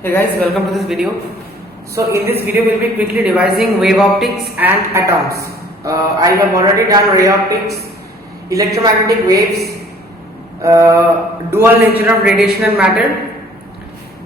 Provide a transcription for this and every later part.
Hey guys, welcome to this video. So in this video we'll be quickly devising wave optics and atoms. I have already done ray optics, electromagnetic waves, dual nature of radiation and matter.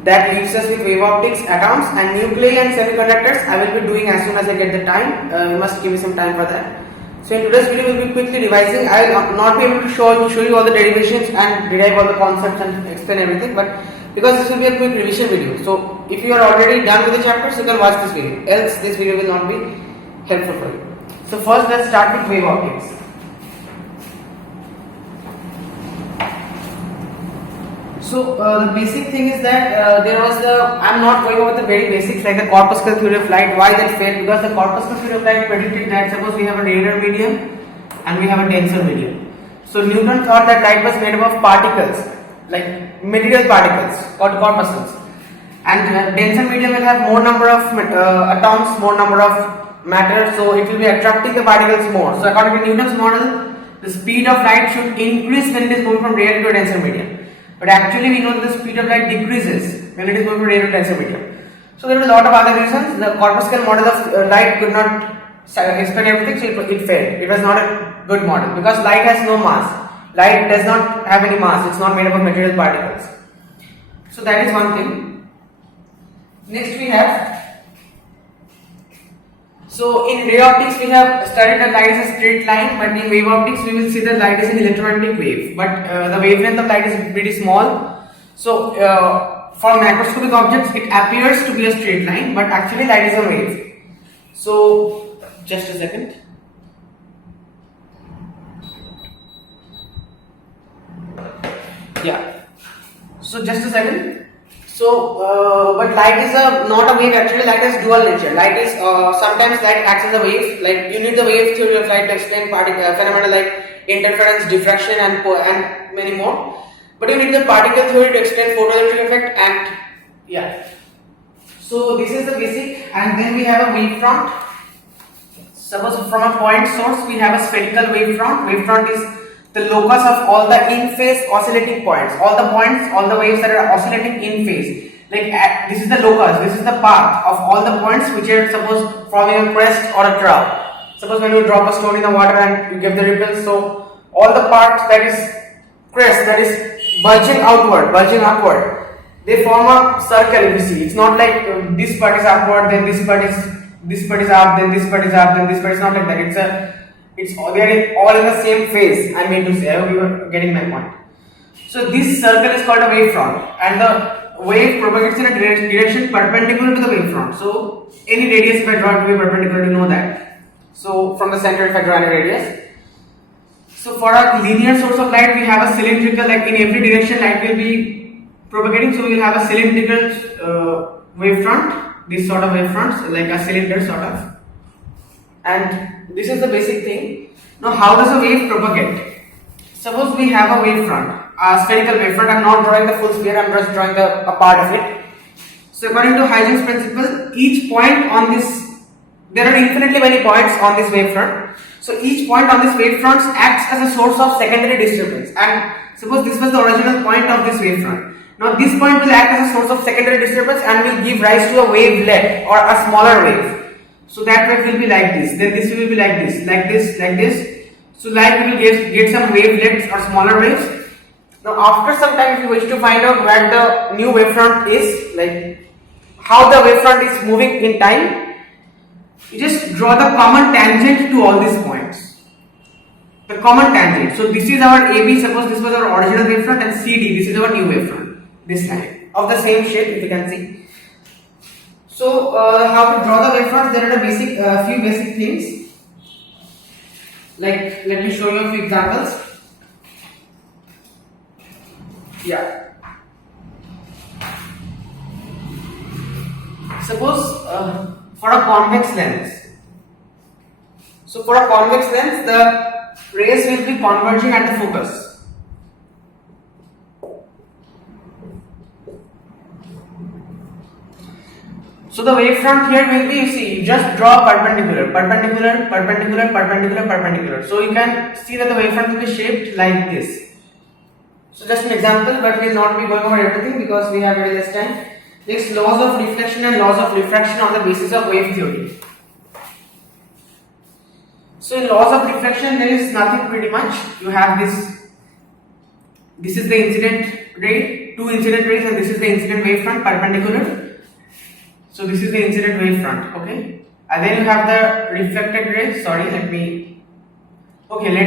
That leaves us with wave optics, atoms, and nuclei and semiconductors. I will be doing as soon as I get the time. You must give me some time for that. So in today's video we'll be quickly devising. I will not be able to show you all the derivations and derive all the concepts and explain everything, but because this will be a quick revision video, so if you are already done with the chapters, you can watch this video, else this video will not be helpful for you. So first let's start with wave optics. So the basic thing is that I'm not going over the very basics like the corpuscle theory of light. Why that failed? Because the corpuscle theory of light predicted that suppose we have a rarer medium and we have a denser medium. So Newton thought that light was made up of particles, like material particles called corpuscles, and denser medium will have more number of atoms, more number of matter, so it will be attracting the particles more. So according to Newton's model, the speed of light should increase when it is moving from rare to a denser medium. But actually we know that the speed of light decreases when it is moving from rare to denser medium. So there were a lot of other reasons. The corpuscle model of light could not explain everything, so it failed. It was not a good model because light has no mass. Light does not have any mass. It's not made up of material particles. So that is one thing. Next we have. So in ray optics we have studied that light is a straight line, but in wave optics we will see that light is an electromagnetic wave. But the wavelength of light is pretty small. So for macroscopic objects it appears to be a straight line, but actually light is a wave. So just a second. Yeah. So just a second. So, but light is not a wave. Actually, light has dual nature. Light is sometimes light acts as a wave. Like you need the wave theory of light to explain phenomena like interference, diffraction, and many more. But you need the particle theory to explain photoelectric effect and yeah. So this is the basic, and then we have a wavefront. Suppose from a point source we have a spherical wavefront. Wavefront is the locus of all the in-phase oscillating points, all the waves that are oscillating in phase. Like this is the locus, this is the path of all the points which are suppose forming a crest or a trough. Suppose when you drop a stone in the water and you get the ripples, so all the parts that is crest, that is bulging outward, bulging upward, they form a circle. If you see, it's not like this part is upward, then this part is up, then this part is up, then this part is not like that. They are all in the same phase. I mean to say, I hope you are getting my point. So this circle is called a wavefront, and the wave propagates in a direction perpendicular to the wavefront. So any radius if I draw it to be perpendicular, you know that. So from the center if I draw any radius. So for a linear source of light, we have a cylindrical, like in every direction light will be propagating. So we will have a cylindrical wavefront. This sort of wavefronts, like a cylinder sort of. And this is the basic thing. Now how does a wave propagate? Suppose we have a wavefront, a spherical wavefront. I am not drawing the full sphere, I am just drawing a part of it. So according to Huygens principle, each point on this, there are infinitely many points on this wavefront. So each point on this wavefront acts as a source of secondary disturbance. And suppose this was the original point of this wavefront. Now this point will act as a source of secondary disturbance and will give rise to a wavelet or a smaller wave. So that wave will be like this, then this will be like this, like this, like this. So light will get some wavelets or smaller waves. Now after some time, if you wish to find out where the new wavefront is, like how the wavefront is moving in time, you just draw the common tangent to all these points. The common tangent. So this is our AB, suppose this was our original wavefront, and CD, this is our new wavefront. This line of the same shape, if you can see. So how to draw the wavefront? There are the few basic things. Like let me show you a few examples. Yeah. Suppose for a convex lens. So for a convex lens, the rays will be converging at the focus. So the wavefront here will be, you see, you just draw perpendicular, perpendicular, perpendicular, perpendicular, perpendicular. So you can see that the wavefront will be shaped like this. So just an example, but we will not be going over everything because we have very less time. Next, laws of deflection and laws of refraction on the basis of wave theory. So in laws of reflection, there is nothing pretty much. You have this is the incident ray, two incident rays, and this is the incident wave front perpendicular. So this is the incident wave front, okay? And then you have the reflected ray. Sorry, let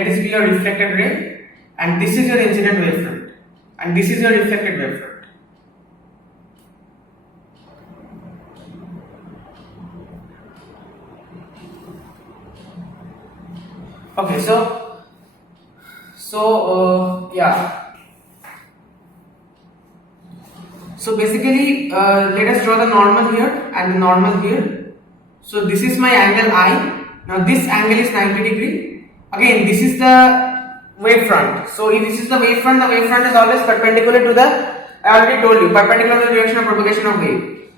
this be your reflected ray, and this is your incident wave front, and this is your reflected wave front. Okay, yeah. So basically, let us draw the normal here and the normal here. So this is my angle I. Now this angle is 90 degree. Again, this is the wave front. So if this is the wave front is always perpendicular to the, I already told you, perpendicular to the direction of propagation of wave.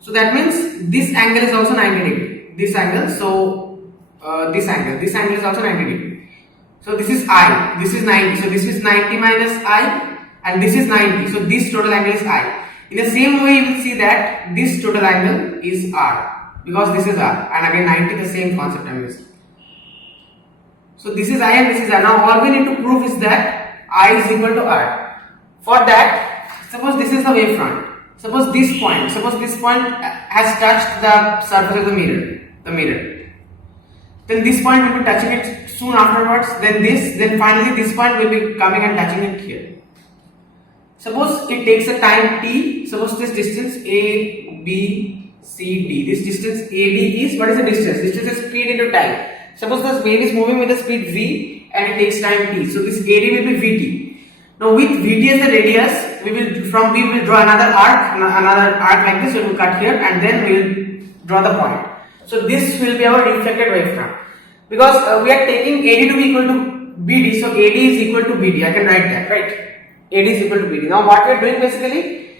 So that means this angle is also 90 degree. This angle, this angle is also 90 degree. So this is I, this is 90. So this is 90 minus I, and this is 90. So this total angle is I. In the same way, you will see that this total angle is R, because this is R, and again 90, the same concept I am using. So this is I and this is R. Now all we need to prove is that I is equal to R. For that, suppose this is the wave front. Suppose this point has touched the surface of the mirror. Then this point will be touching it soon afterwards. Then finally this point will be coming and touching it here. Suppose it takes a time t. Suppose this distance A, B, C, D. This distance AB is, what is the distance? Distance is speed into time. Suppose this wave is moving with the speed v and it takes time t. So this AD will be Vt. Now with Vt as the radius, we will draw another arc like this. We will cut here and then we will draw the point. So this will be our reflected wavefront, because we are taking AD to be equal to BD. So AD is equal to BD. I can write that, right? AD is equal to BD. Now what we are doing basically,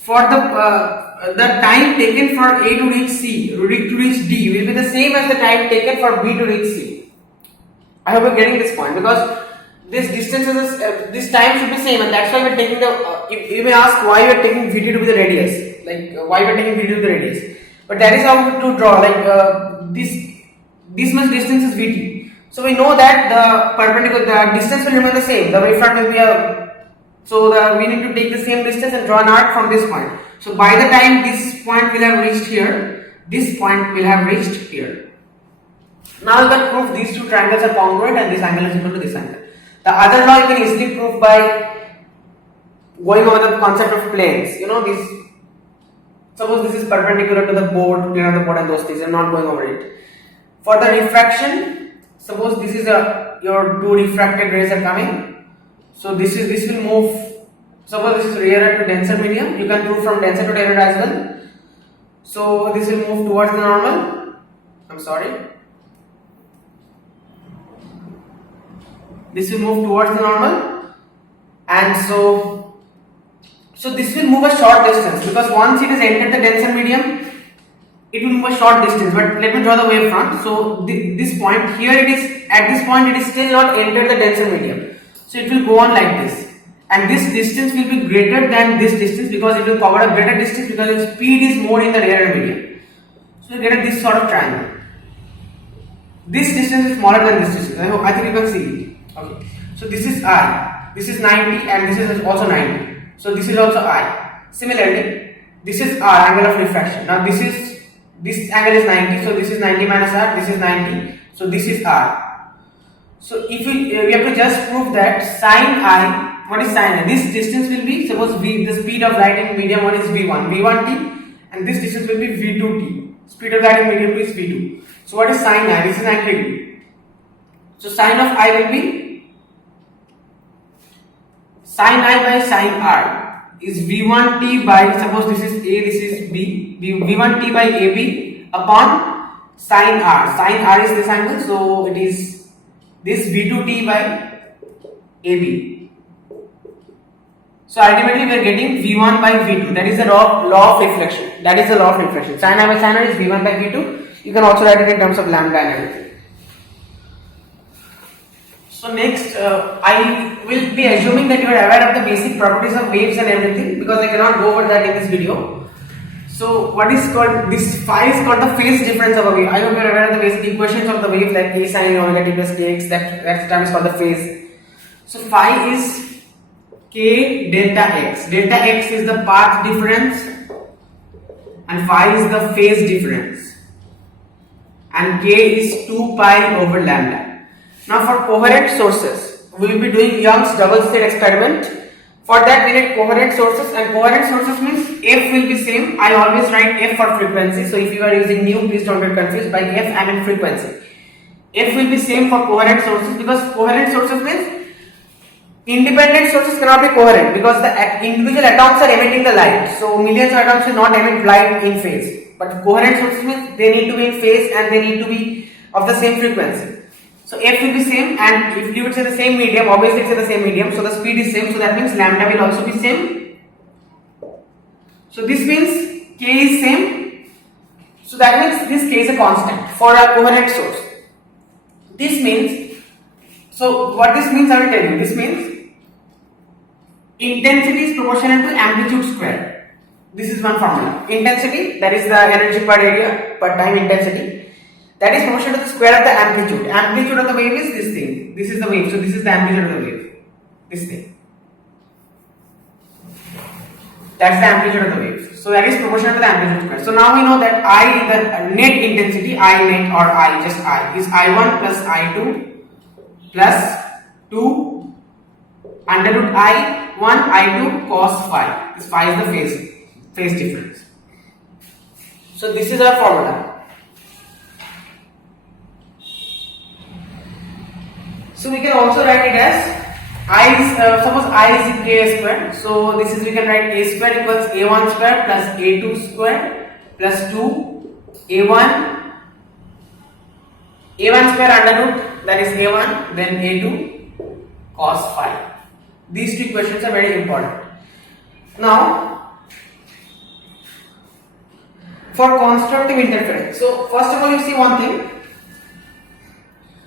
for the time taken for A to reach C, to reach D will be the same as the time taken for B to reach C. I hope you are getting this point, because this distance is this time should be same, and that's why we are taking the. You may ask why we are taking Vt to be the radius, like why we are taking Vt to be the radius. But that is how to draw, like this much distance is Vt. So we know that the distance will remain the same. The wavefront will be we need to take the same distance and draw an arc from this point. So by the time this point will have reached here, this point will have reached here. Now you can prove these two triangles are congruent and this angle is equal to this angle. The other law you can easily prove by going over the concept of planes. You know, suppose this is perpendicular to the board, plane of the board, and those things. I'm not going over it. For the refraction, suppose this is your two refracted rays are coming. So this will move. Suppose this is rarer to denser medium. You can prove from denser to rarer as well. So this will move towards the normal. This will move towards the normal, and so this will move a short distance, because once it has entered the denser medium, it will move a short distance. But let me draw the wavefront. So this point here, at this point it is still not entered the denser medium. So it will go on like this, and this distance will be greater than this distance, because it will cover a greater distance, because its speed is more in the rarer medium. So you get this sort of triangle. This distance is smaller than this distance. I think you can see it. Okay. So this is I. This is 90, and this is also 90. So this is also I. Similarly, this is R, angle of refraction. Now this angle is 90. So this is 90 minus R. This is 90. So this is R. So if we have to just prove that sin I. What is sin I? This distance will be, suppose the speed of light in medium 1 is v1t, and this distance will be v2t. Speed of light in medium 2 is v2. So what is sin I? This is 90 degree. So sin of I will be sin I by sin R is v1t by, suppose this is A, this is B, v1t by AB upon sin R. Sin R is this angle, so it is this v2t by AB. So ultimately we are getting v1 by v2. That is the law of reflection. Sin I by sin R is v1 by v2. You can also write it in terms of lambda and everything. So next, I will be assuming that you are aware of the basic properties of waves and everything, because I cannot go over that in this video. So what is called, this phi is called the phase difference of a wave. I hope you are aware of the basic equations of the wave, like a sin omega t plus kx, that term is called the phase. So phi is k delta x. Delta x is the path difference and phi is the phase difference, and k is 2 pi over lambda. Now for coherent sources, we will be doing Young's double slit experiment. For that we need coherent sources, and coherent sources means f will be same. I always write f for frequency, so if you are using nu, please don't get confused. By f I mean frequency. F will be same for coherent sources, because coherent sources means independent sources cannot be coherent, because the individual atoms are emitting the light. So millions of atoms will not emit light in phase. But coherent sources means they need to be in phase and they need to be of the same frequency. So f will be same, and if you would say the same medium, obviously it's in the same medium, so the speed is same, so that means lambda will also be same. So this means k is same, so that means this k is a constant for a coherent source. This means, so what this means I will tell you. This means intensity is proportional to amplitude square. This is one formula. Intensity, that is the energy per area per time intensity, that is proportional to the square of the amplitude. Amplitude of the wave is this thing. This is the wave. So this is the amplitude of the wave. This thing. That's the amplitude of the wave. So that is proportional to the amplitude square. So now we know that I, the net intensity, I net or I, just I, is I1 plus I2 plus 2 under root I1 I2 cos phi. This phi is the phase difference. So this is our formula. So we can also write it as I is, suppose I is k square. So this is, we can write a square equals a1 square plus a2 square plus 2 a1 square under root, that is a1, then a2 cos phi. These two equations are very important. Now for constructive interference. So first of all, you see one thing.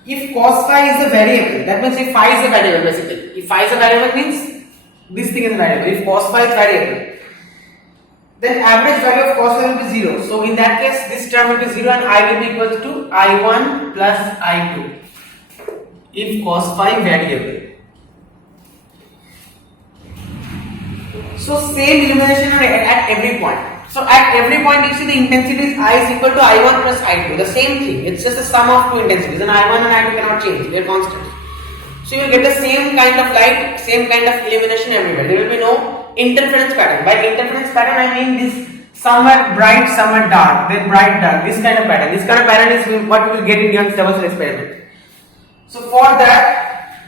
If cos phi is a variable, that means if phi is a variable basically. If phi is a variable means this thing is a variable. If cos phi is variable, then average value of cos phi will be 0. So in that case, this term will be 0 and I will be equal to I1 plus I2. If cos phi variable. So same illumination at every point. So at every point you see the intensity is I is equal to I1 plus I2. The same thing. It's just the sum of two intensities, and I1 and I2 cannot change. They are constant. So you will get the same kind of light, same kind of illumination everywhere. There will be no interference pattern. By interference pattern I mean this somewhere bright, somewhere dark, then bright, dark. This kind of pattern. This kind of pattern is what we will get in Young's double slit experiment. So for that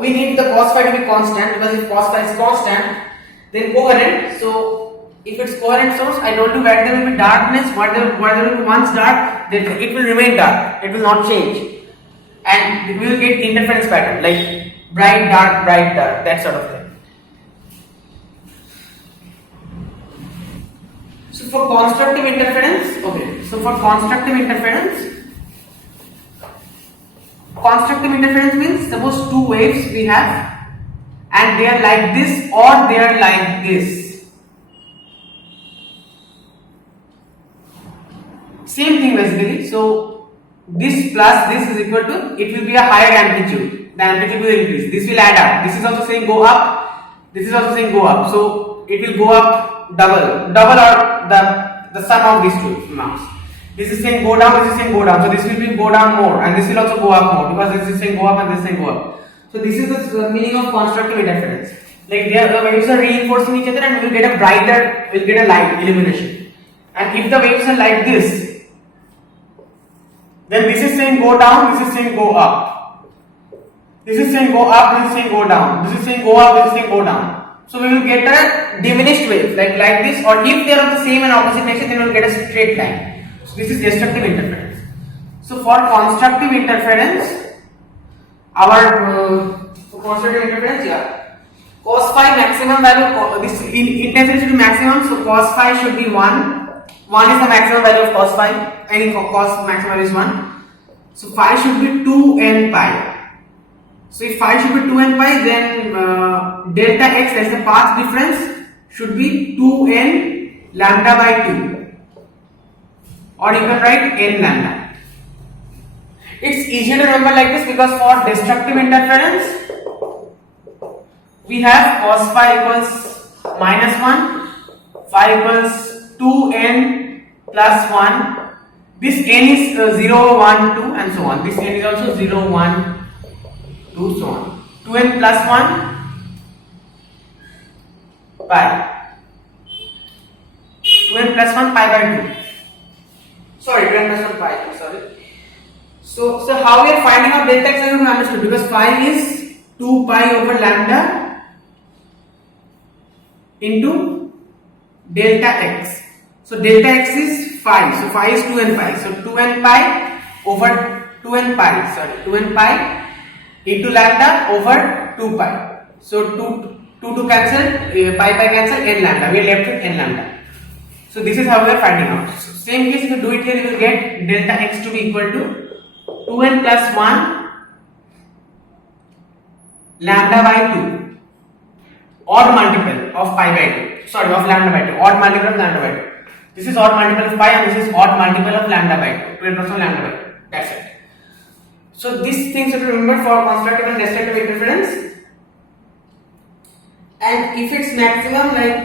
we need the cos phi to be constant, because if cos phi is constant, then coherent. So if it's coherent source, I told you where there will be darkness, where there will be once dark, then it will remain dark, it will not change, and we will get interference pattern like bright, dark, that sort of thing. So for constructive interference, okay, so for constructive interference means suppose two waves we have and they are like this or they are like this. Same thing basically. So this plus this is equal to, it will be a higher amplitude. The amplitude will increase. This will add up. This is also saying go up. This is also saying go up. So it will go up double or the sum of these two amounts. This is saying go down. This is saying go down. So this will be go down more, and this will also go up more, because this is saying go up and this is saying go up. So this is the meaning of constructive interference. Like the waves are reinforcing each other, and we will get a brighter, we'll get a light illumination. And if the waves are like this, then this is saying go down, this is saying go up. This is saying go up, this is saying go down. This is saying go up, this is saying go down. So we will get a diminished wave like this, or if they are of the same and opposite nature, then we will get a straight line. So this is destructive interference. So for constructive interference, our constructive interference, cos phi maximum value, this intensity should be maximum, so cos phi should be 1. 1 is the maximum value of cos phi, any cos maximum is 1. So phi should be 2n pi. So if phi should be 2 n pi, then delta x, that's the path difference, should be 2n lambda by 2, or you can write n lambda. It's easier to remember like this because for destructive interference we have cos phi equals -1, phi equals 2n plus 1. This n is 0, 1, 2 and so on. This n is also 0, 1, 2, so on. 2n plus 1 pi. 2n plus 1 pi by 2. Sorry, 2n plus 1 pi. Sorry. So how we are finding out delta x, I don't understand, because phi is 2 pi over lambda into delta x. So delta x is phi. So phi is 2n pi. So 2n pi over 2n pi. Sorry, 2n pi into lambda over 2 pi. So 2 cancel, pi cancel, n lambda. We are left with n lambda. So this is how we are finding out. So same case, if you do it here, you will get delta x to be equal to 2n plus 1 lambda by 2, odd multiple of pi by 2, sorry, of lambda by 2, odd multiple of lambda by 2. This is odd multiple of pi and this is odd multiple of lambda by 2, 2n plus 1 lambda by 2, that's it. So these things you have to remember for constructive and destructive interference. And if it's maximum, like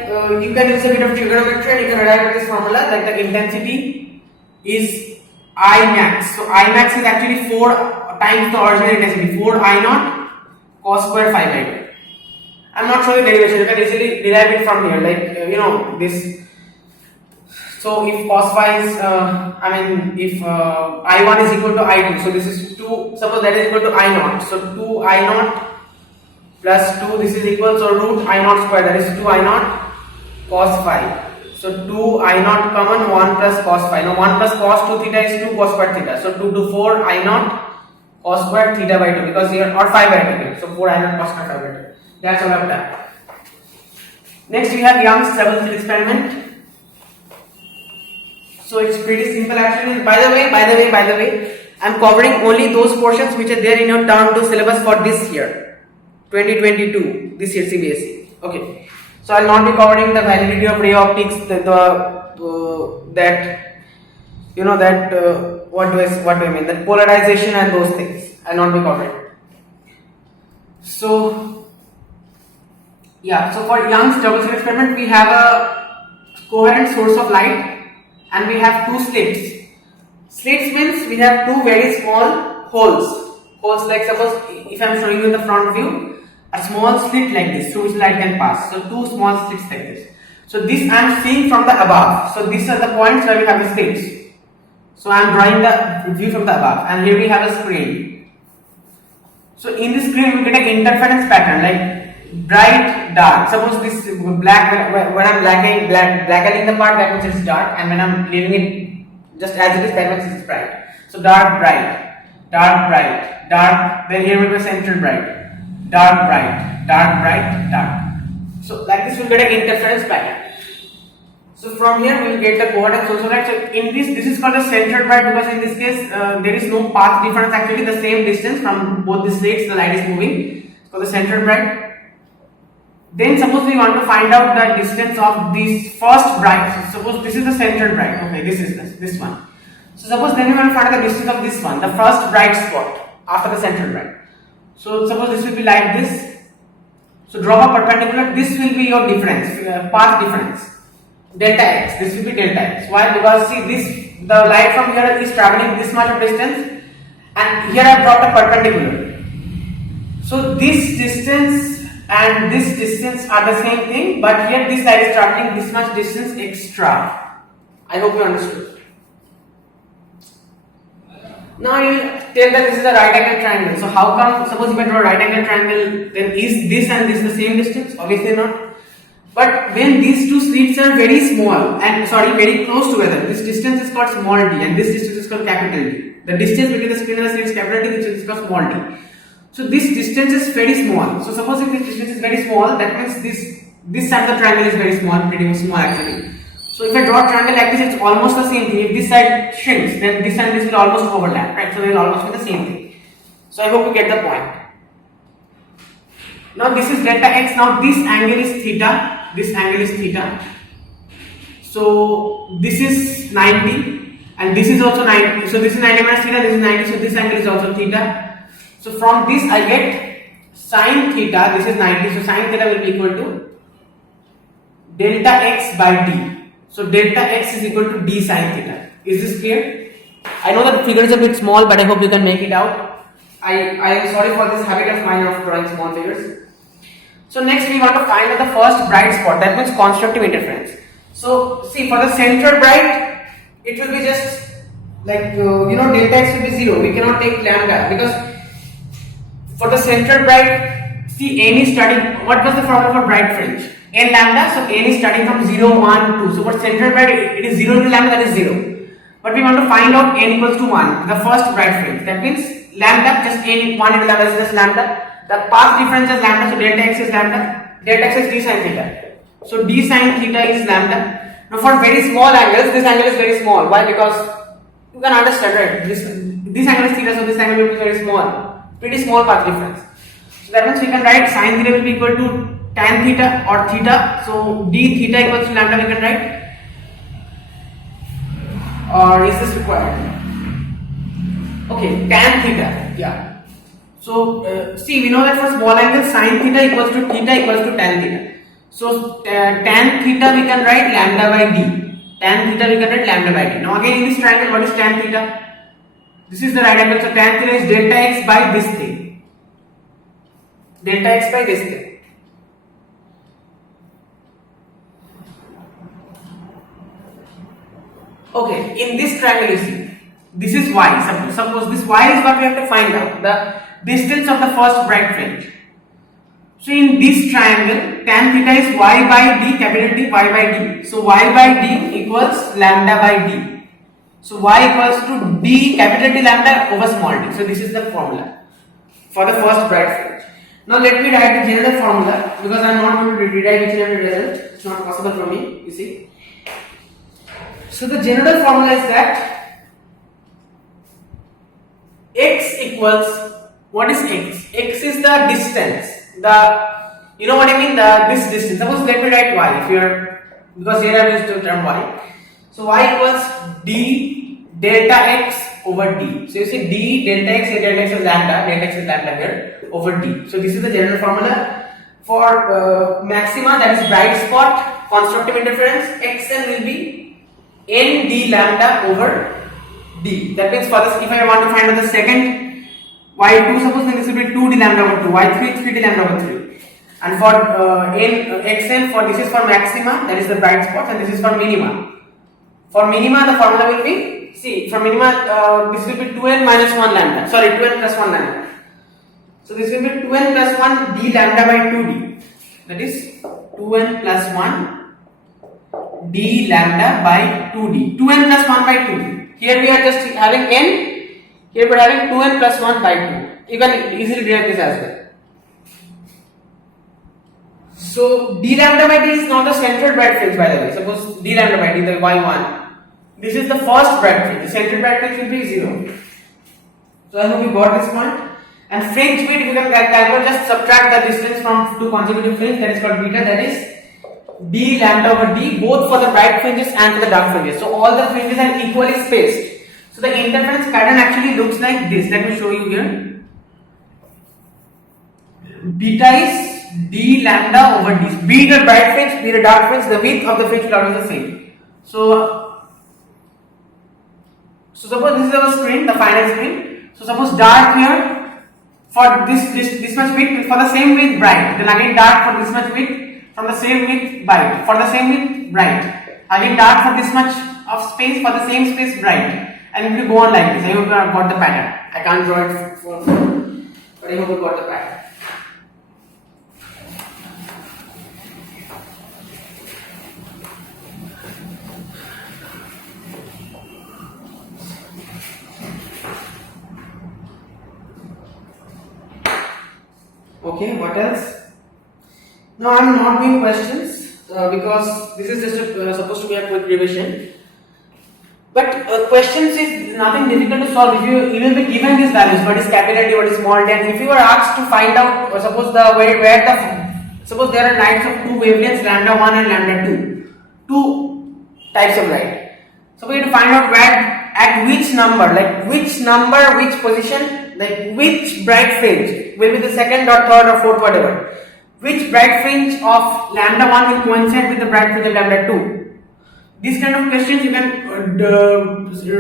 you can use a bit of trigonometry and you can derive this formula, like the intensity is I max. So I max is actually 4 times the original intensity, 4 I naught cos square phi by 2. I'm not showing derivation, you can easily derive it from here, like this. So if cos phi is, if I1 is equal to I2, so this is 2, suppose that is equal to I naught. So 2 I naught plus 2, this is equal, so root I naught square, that is 2 I naught cos phi. So 2 I naught common, 1 plus cos phi. Now 1 plus cos 2 theta is 2 cos square theta. So 2 to 4 I naught cos square theta by 2, because here, or phi by 2. So 4 I naught cos square phi by 2. That's all I've done. Next we have Young's double slit experiment. So it's pretty simple actually. By the way, I'm covering only those portions which are there in your term 2 syllabus for this year, 2022, this year CBSE. Okay. So I'll not be covering the validity of ray optics, what do I mean? That polarization and those things. I'll not be covering. So yeah. So for Young's double slit experiment, we have a coherent source of light, and we have 2 slits. Slits means we have 2 very small holes. Holes, like suppose if I'm showing you in the front view, a small slit like this through which light can pass. So 2 small slits like this. So this I am seeing from the above. So these are the points where we have the slits. So I am drawing the view from the above, and here we have a screen. So in this screen we get an interference pattern like bright, dark. Suppose this black, when I'm blackening the part, that means it's dark, and when I'm leaving it just as it is, that means it's bright. So dark, bright, dark, bright, dark. Then here will be a central bright. Dark, bright, dark, bright, dark. So like this we'll get an interference pattern. So from here we will get the coherent source of light. So in this is called a centered bright, because in this case there is no path difference, actually the same distance from both the slates the light is moving. It's called the centered bright. Then suppose we want to find out the distance of this first bright. So suppose this is the centered bright. Okay, this is this one. So suppose then we want to find out the distance of this one, the first bright spot after the centered bright. So suppose this will be like this. So draw a perpendicular. This will be your difference, path difference, delta x. This will be delta x. Why? Because see, the light from here is traveling this much of distance, and here I have dropped a perpendicular. So this distance and this distance are the same thing, but here this light is traveling this much distance extra. I hope you understood. Now you will tell that this is a right angle triangle. So how come, suppose if I draw a right angle triangle, then is this and this the same distance? Obviously not. But when these two slits are very small and very close together, this distance is called small d and this distance is called capital D. The distance between the screen and the slit is capital D, which is called small d. So this distance is very small. So suppose if this distance is very small, that means this side of the triangle is very small, pretty much small actually. So if I draw a triangle like this, it's almost the same thing. If this side shrinks, then this and this will almost overlap, right? So they will almost be the same thing. So I hope you get the point. Now this is delta x. Now this angle is theta. This angle is theta. So this is 90 and this is also 90. So this is 90 minus theta. This is 90. So this angle is also theta. So from this I get sine theta. This is 90. So sine theta will be equal to delta x by d. So delta x is equal to d sine theta. Is this clear? I know that figure is a bit small, but I hope you can make it out. I am sorry for this habit of mine of drawing small figures. So next we want to find out the first bright spot. That means constructive interference. So see, for the central bright, it will be just like delta x will be 0. We cannot take lambda because for the central bright, see n is starting. What was the formula for bright fringe? N lambda. So n is starting from 0, 1, 2. So for central bright, it is 0 into lambda, that is 0. But we want to find out n equals to 1, the first bright fringe. That means lambda, just n, 1 into lambda is just lambda. The path difference is lambda, so delta x is lambda. Delta x is d sine theta. So d sine theta is lambda. Now for very small angles, this angle is very small. Why? Because you can understand, right? This angle is theta, so this angle will be very small. Pretty small path difference. So that means we can write sine theta will be equal to tan theta or theta. So d theta equals to lambda we can write. Or is this required? Okay, tan theta. Yeah. So see, we know that for small angle sine theta equals to theta equals to tan theta. So tan theta we can write lambda by d. Tan theta we can write lambda by d. Now again in this triangle, what is tan theta? This is the right angle. So tan theta is delta x by this thing. Delta x by this thing. Okay, in this triangle you see, this is y. Suppose this y is what we have to find out, the distance of the first bright fringe. So in this triangle, tan theta is y by d, capital D, y by d. So y by d equals lambda by d. So y equals to d, capital D lambda over small d. So this is the formula for the first bright fringe. Now let me write the general formula because I am not going to rewrite each and every result. It's not possible for me, you see. So the general formula is that x equals, what is x? X is the distance. You know what I mean? This distance. Suppose let me write y if you're, because here I used the term y. So y equals d delta x over d. So you see d delta x, here delta x is lambda here over d. So this is the general formula for maxima, that is bright spot, constructive interference. Xn will be n d lambda over d. That means for this, if I want to find out the second y2, suppose then this will be 2 d lambda over 2, y3 3 d lambda over 3. And for xn, for this is for maxima, that is the bright spot, and this is for minima. For minima, the formula will be, see, for minima, this will be 2n minus 1 lambda, sorry, 2n plus 1 lambda. So this will be 2n plus 1 d lambda by 2d. That is 2n plus 1 d lambda by 2d. 2n plus 1 by 2. Here we are just having n. Here we are having 2n plus 1 by 2. You can easily derive this as well. So d lambda by d is not the central bright fringe, by the way. Suppose d lambda by d, the y1. This is the first bright fringe. The central bright fringe will be 0. So I hope you got this point. And fringe width, you can calculate, just subtract the distance from two consecutive fringes, that is called beta, that is d lambda over d, both for the bright fringes and for the dark fringes. So all the fringes are equally spaced. So the interference pattern actually looks like this. Let me show you here. Beta is d lambda over d. Be it a bright fringe, be it a dark fringe, the width of the fringe will always be the same. So suppose this is our screen, the final screen. So suppose dark here for this much width, for the same width bright. Then again dark for this much width. From the same width bright, for the same width bright, again dark for this much of space, for the same space bright, and it will go on like this. I hope you have got the pattern. I can't draw it for but I hope you got the pattern. Okay, what else? Now I am not doing questions because this is just supposed to be a quick revision. But questions is nothing difficult to solve. If you will be given these values, what is capital T, what is small t, and if you are asked to find out, suppose suppose there are lights of two wavelengths, lambda 1 and lambda 2, two types of light. So we have to find out where, at which number, which position, like which bright fringe will be the second or third or fourth, whatever. Which bright fringe of lambda 1 will coincide with the bright fringe of lambda 2. These kind of questions you can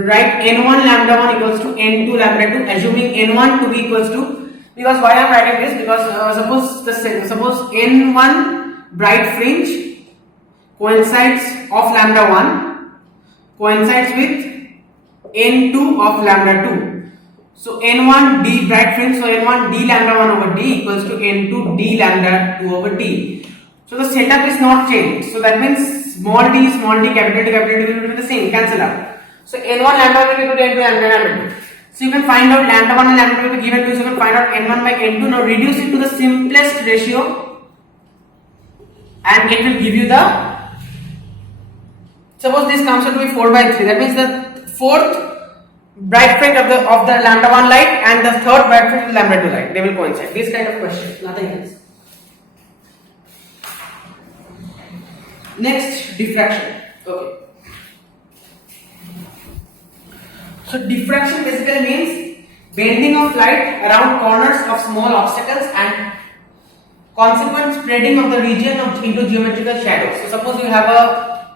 write n1 lambda 1 equals to n2 lambda 2, assuming n1 to be equals to, because why I am writing this, because suppose n1 bright fringe coincides of lambda 1 coincides with n2 of lambda 2. So n1 d bright fringe, so n1 d lambda 1 over d equals to n2 d lambda 2 over d. So the setup is not changed. So that means small d, capital T will be the same, cancel out. So n1 lambda will be equal to n2 lambda 2. So you can find out lambda 1 and lambda 2 will be given to you. So you can find out n1 by n2. Now reduce it to the simplest ratio and it will give you the, suppose this comes out to be 4 by 3. That means the fourth bright fringe of the lambda 1 light and the third bright fringe of the lambda 2 light, they will coincide. This kind of question, nothing else. Next, diffraction. Okay. So diffraction basically means bending of light around corners of small obstacles and consequent spreading of the region into geometrical shadows. So suppose you have a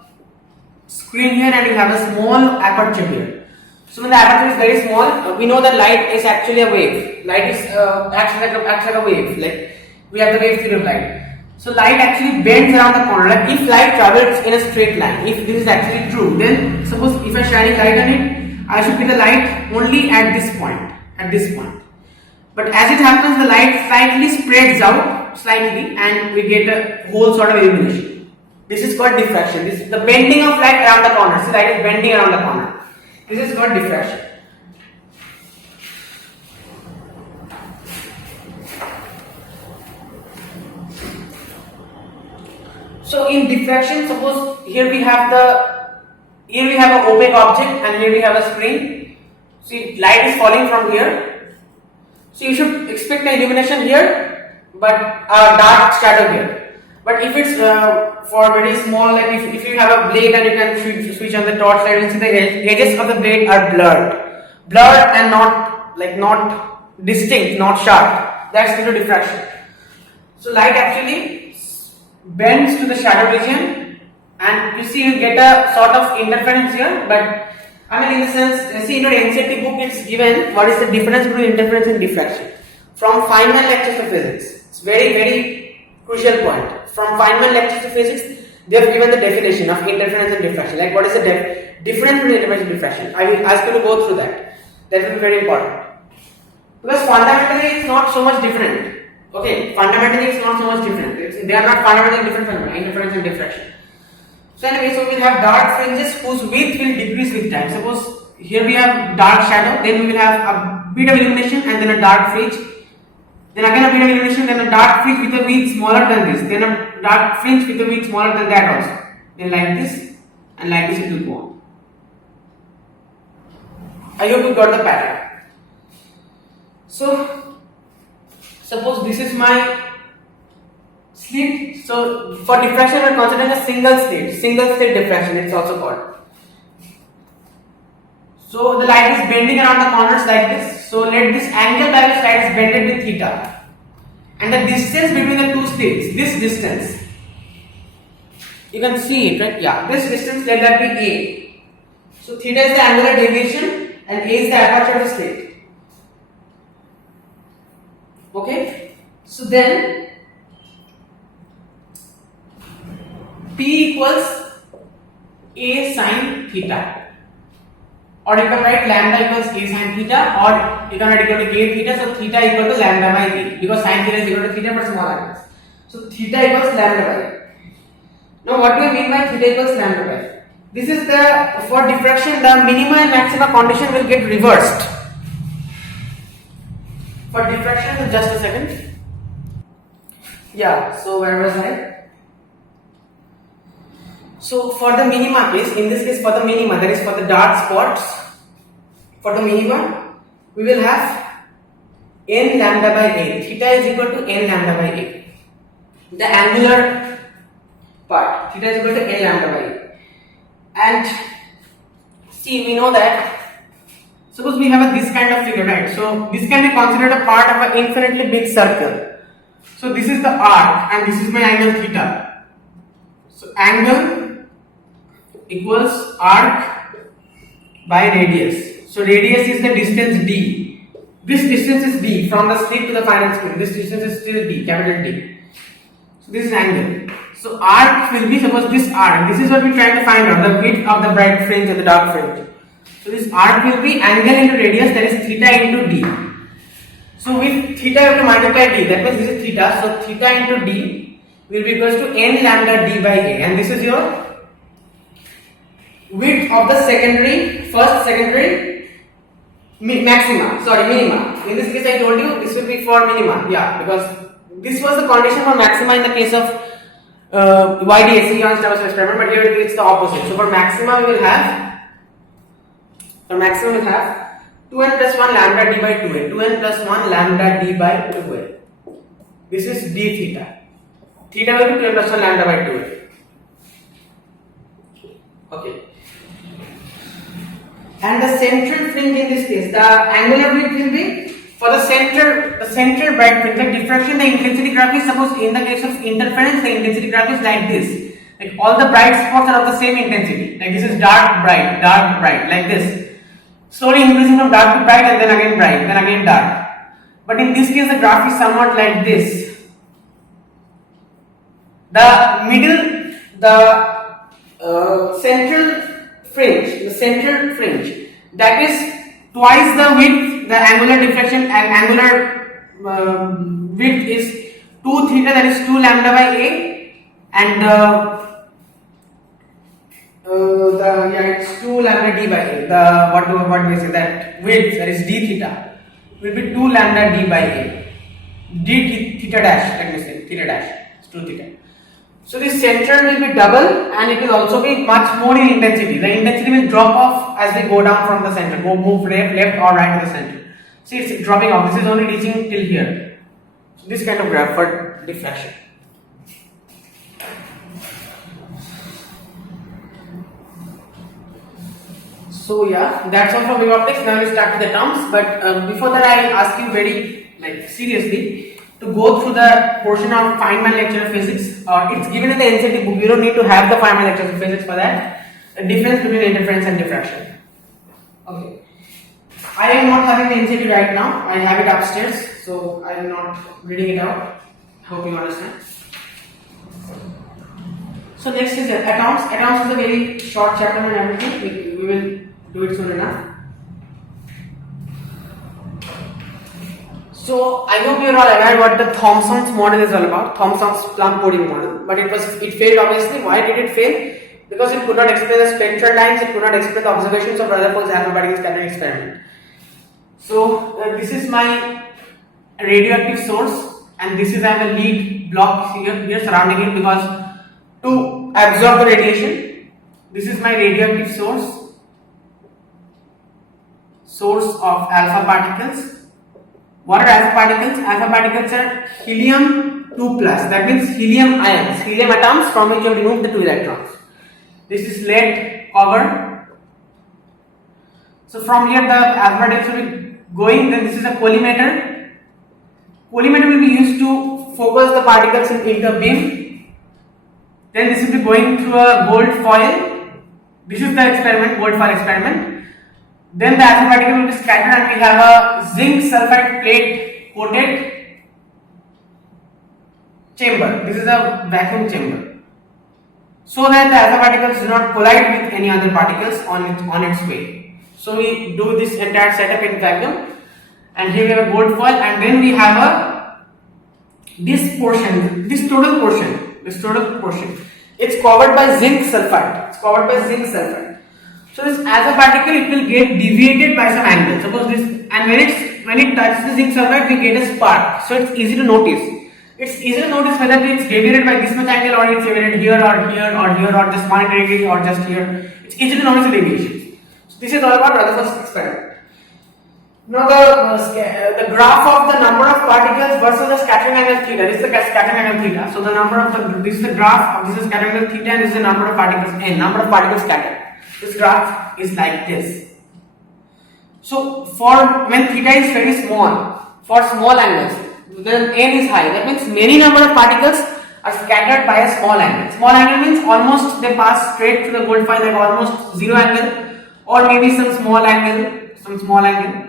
screen here and you have a small aperture here. So when the aperture is very small, we know that light is actually a wave. Light is acts like a wave. Like we have the wave theory of light. So light actually bends around the corner. Like if light travels in a straight line, if this is actually true, then suppose if I shine light on it, I should be the light only at this point. But as it happens, the light slightly spreads out slightly, and we get a whole sort of illumination. This is called diffraction. This is the bending of light around the corner. So light is bending around the corner. This is called diffraction. So in diffraction, suppose here we have an opaque object and here we have a screen. See, light is falling from here. So you should expect an illumination here, but a dark shadow here. But if it's for very small, like if you have a blade and you can switch on the torchlight, you will see the edges of the blade are blurred and not distinct, not sharp. That's due to diffraction. So light actually bends to the shadow region, and you see you get a sort of interference here, but I mean in the sense, see in your NCERT book it's given what is the difference between interference and diffraction. From Feynman lectures of physics, it's very very crucial point. From Feynman lectures of physics, they have given the definition of interference and diffraction. Like what is the difference between interference and diffraction? I will ask you to go through that. That will be very important. Because fundamentally it's not so much different. Okay, fundamentally it's not so much different. They are not fundamentally different phenomena, interference and diffraction. So anyway, so we'll have dark fringes whose width will decrease with time. Suppose here we have dark shadow, then we will have a bit of illumination and then a dark fringe. Then again a bit of illumination, then a dark fringe with a width smaller than this. Then a dark fringe with a width smaller than that also. Then like this and like this it will go on. I hope you got the pattern. So suppose this is my slit. So for diffraction we are considering a single slit diffraction it's also called. So the light is bending around the corners like this. So let this angle by which light is bended with theta. And the distance between the two slits, this distance, you can see it, right? Yeah, this distance, let that be A. So theta is the angular deviation and A is the aperture of the slit. Okay, so then P equals A sin theta, or you can write lambda equals A sin theta, or you can write equal to A theta, so theta equal to lambda by A, because sin theta is equal to theta for small angles. So theta equals lambda by. Now what do I mean by theta equals lambda by? This is for diffraction, the minima and maxima condition will get reversed. For diffraction, just a second. Yeah, so where was I? So for the minima case, in this case for the minima, that is for the dark spots, for the minima, we will have n lambda by a. Theta is equal to n lambda by a. The angular part, theta is equal to n lambda by a. And see, we know that, suppose we have this kind of figure, right? So this can be considered a part of an infinitely big circle. So this is the arc and this is my angle theta. So angle equals arc by radius. So radius is the distance d. This distance is d from the slit to the final spin. This distance is still d, capital D. So this is angle. So arc will be, suppose this arc. This is what we are trying to find out, the width of the bright fringe and the dark fringe. So this arc will be angle into radius, that is theta into d. So with theta you have to multiply d. That means this is theta. So theta into d will be equals to n lambda d by a. And this is your width of the minima. In this case I told you this will be for minima, yeah, because this was the condition for maxima in the case of YDSC, Young's Diversity experiment, but here it's the opposite. So for maxima we will have 2n plus 1 lambda d by 2a, 2n plus 1 lambda d by 2a. This is d theta. Theta will be 2n plus 1 lambda by 2a. Okay. And the central fringe in this case, the angular width will be for the central bright fringe. The diffraction, the intensity graph is, suppose in the case of interference, the intensity graph is like this. Like all the bright spots are of the same intensity. Like this is dark, bright, like this. Slowly increasing from dark to bright and then again bright, then again dark. But in this case, the graph is somewhat like this. The central fringe, that is twice the width, the angular deflection and angular width is 2 theta, that is 2 lambda by a, and it's 2 lambda d by a. What do we say, that width, that is d theta, will be 2 lambda d by a. D theta dash, let me say theta dash, it's 2 theta. So this central will be double and it will also be much more in intensity. The intensity will drop off as we go down from the center, move left or right to the center. See, it's dropping off. This is only reaching till here. So this kind of graph for diffraction. So yeah, that's all from wave optics. Now we start with the terms. But before that, I ask you very seriously to go through the portion of Feynman lecture of physics. It's given in the NCERT book. You don't need to have the Feynman lectures of physics for that. The difference between interference and diffraction. Okay. I am not having the NCERT right now. I have it upstairs, so I am not reading it out. Hope you understand. So next is atoms. Atoms is a very short chapter and everything. We will do it soon enough. So I hope you are all aware what the Thomson's model is all about. Thomson's plum pudding model. But it failed obviously. Why did it fail? Because it could not explain the spectral lines, it could not explain the observations of Rutherford's alpha-particle scattering experiment. So this is my radioactive source, and this is I have a lead block here surrounding it because to absorb the radiation. This is my radioactive source of alpha particles. What are alpha particles? Alpha particles are helium-2+. That means helium ions, helium atoms from which you have removed the 2 electrons. This is lead cover. So from here the alpha particles will be going. Then this is a collimator. Collimator will be used to focus the particles into a beam. Then this will be going through a gold foil. This is the experiment, gold foil experiment. Then the alpha particle will be scattered and we have a zinc sulfide plate coated chamber. This is a vacuum chamber. So that the alpha particles do not collide with any other particles on its way. So we do this entire setup in vacuum, and here we have a gold foil, and then we have this total portion. It's covered by zinc sulfide. So this alpha particle, it will get deviated by some angle. Suppose this, and when it touches the zinc sulfide, we get a spark. So it's easy to notice. it's easy to notice whether it's deviated by this much angle or it's deviated here or here or here or just 180 degrees or just here. It's easy to notice the deviations. So this is all about Rutherford's experiment. Now the graph of the number of particles versus the scattering angle theta. This is the scattering angle theta. So the number of this is the graph of this is scattering angle theta and this is the number of particles n, number of particles scattered. This graph is like this. So for when theta is very small, for small angles, then n is high. That means many number of particles are scattered by a small angle. Small angle means almost they pass straight to the gold file, like almost zero angle, or maybe some small angle.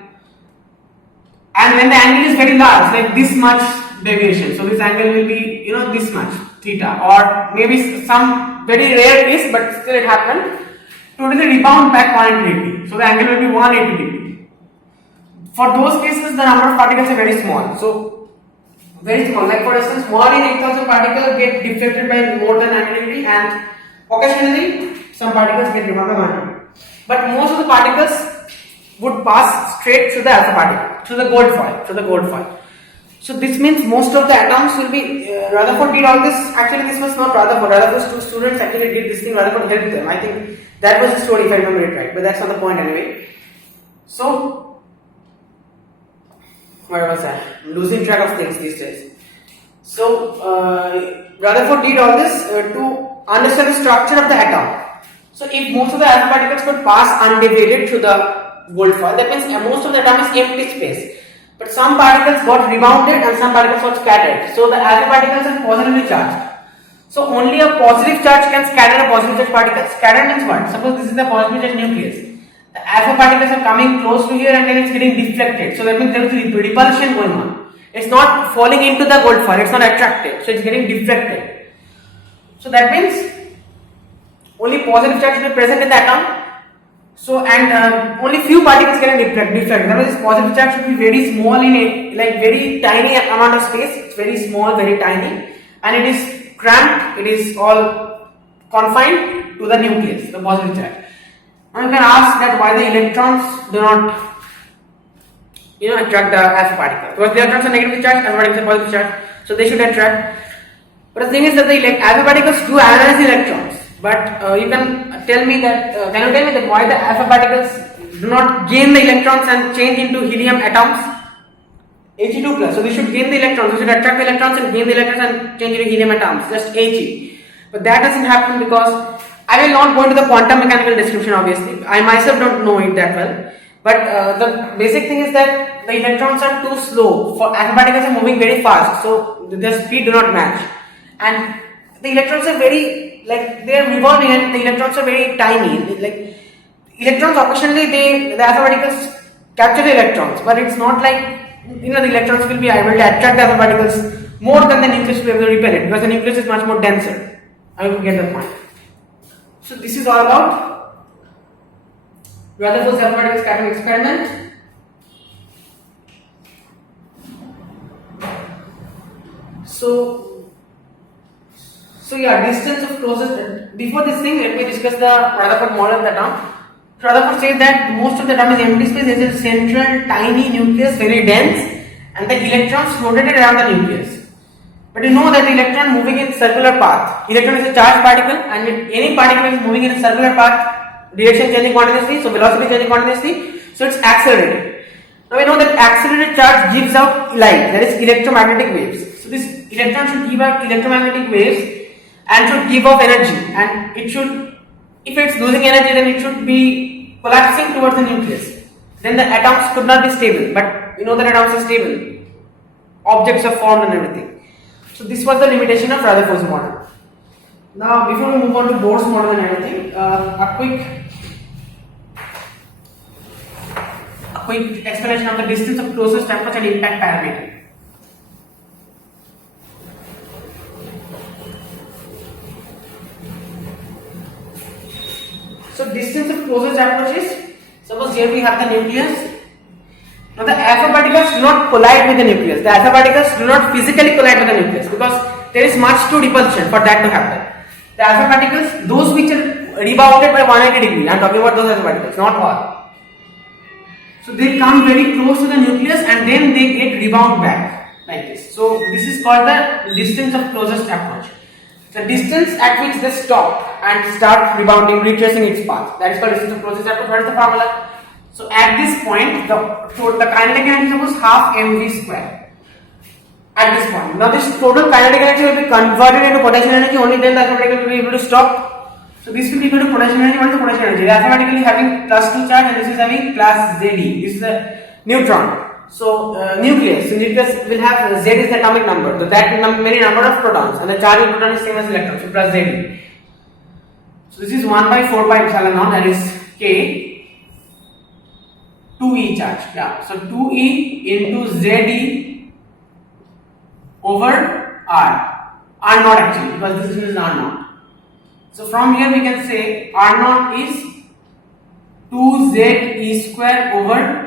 And when the angle is very large, like this much deviation, so this angle will be, this much theta, or maybe some very rare case, but still it happened, totally rebound back 180 degree. So the angle will be 180 degree. For those cases, the number of particles are very small. So very small. Like for instance, more than 8,000 particles get deflected by more than 90 degree, and occasionally some particles get rebounded by 180. But most of the particles would pass straight to the alpha particle, to the gold foil. So this means most of the atoms will be, Rutherford did all this, actually this was not Rutherford, Rutherford's two students actually did this thing, Rutherford helped them. I think that was the story if I remember it right, but that's not the point anyway. So, where was I? I'm losing track of things these days. So, Rutherford did all this to understand the structure of the atom. So if most of the alpha particles could pass undeviated to the gold foil, that means most of the atom is empty space. But some particles got rebounded and some particles got scattered. So the alpha particles are positively charged. So only a positive charge can scatter a positive charge particle. Scatter means what? Suppose this is the positive charge nucleus. The alpha particles are coming close to here and then it's getting deflected. So that means there is repulsion going on. It's not falling into the gold foil. It's not attracted. So it's getting deflected. So that means only positive charge will be present in the atom. So only few particles can deflect. That means positive charge should be very small in a very tiny amount of space. It's very small, very tiny, and it is cramped. It is all confined to the nucleus, the positive charge. Now you can ask that why the electrons do not, attract the alpha particle. Because the electrons are negatively charged, alpha particles are positively charged, so they should attract. But the thing is that the alpha particles do ionise the electrons. But you can tell me that, why the alpha particles do not gain the electrons and change into helium atoms? He2+. So we should gain the electrons, we should attract the electrons and gain the electrons and change into helium atoms, just He. But that doesn't happen because I will not go into the quantum mechanical description obviously. I myself don't know it that well. But the basic thing is that the electrons are too slow. For alpha particles are moving very fast, so their speed do not match. And the electrons are very they are revolving and the electrons are very tiny. Electrons occasionally the alpha particles capture the electrons, but it's not like the electrons will be able to attract the alpha particles more than the nucleus will be able to repel it, because the nucleus is much more denser. I will get the point. So this is all about Rutherford's alpha particle scattering experiment. So yeah, distance of closest. Before this thing, let me discuss the Rutherford model of the atom. Rutherford says that most of the atom is empty space. There is a central tiny nucleus, very dense, and the electrons rotated around the nucleus. But you know that the electron moving in circular path. Electron is a charged particle, and if any particle is moving in a circular path, direction changing continuously, so velocity changing continuously, so it's accelerated. Now we know that accelerated charge gives out light, that is electromagnetic waves. So this electron should give out electromagnetic waves and should give off energy, and it should, if it's losing energy, then it should be collapsing towards the nucleus. Then the atoms could not be stable, but we know that atoms are stable. Objects are formed and everything. So this was the limitation of Rutherford's model. Now before we move on to Bohr's model and everything, a quick explanation of the distance of closest temperature and impact parameter. So distance of closest approaches, suppose here we have the nucleus. Now the alpha particles do not collide with the nucleus. The alpha particles do not physically collide with the nucleus because there is much too repulsion for that to happen. The alpha particles, those which are rebounded by 180 degree, I am talking about those alpha particles, not all. So they come very close to the nucleus and then they get rebound back. like this. So this is called the distance of closest approach. The distance at which they stop and start rebounding, retracing its path. That is called distance of closest approach. What is the formula? So at this point, the kinetic energy was half mv square. At this point, now this total kinetic energy will be converted into potential energy. Only then the arithmetic will be able to stop. So this will be equal to potential energy. What is the potential energy? Arithmetically having +2 charge, and this is having plus Zd. This is the neutron. So nucleus. So nucleus will have Z is the atomic number. So that many number of protons, and the charge of proton is same as electron. So plus Zd. So this is 1 by 4 pi epsilon naught. That is K. 2e charge. Yeah. So 2e into Zd over R. R naught actually, because this is R naught. So from here we can say R naught is 2ze square over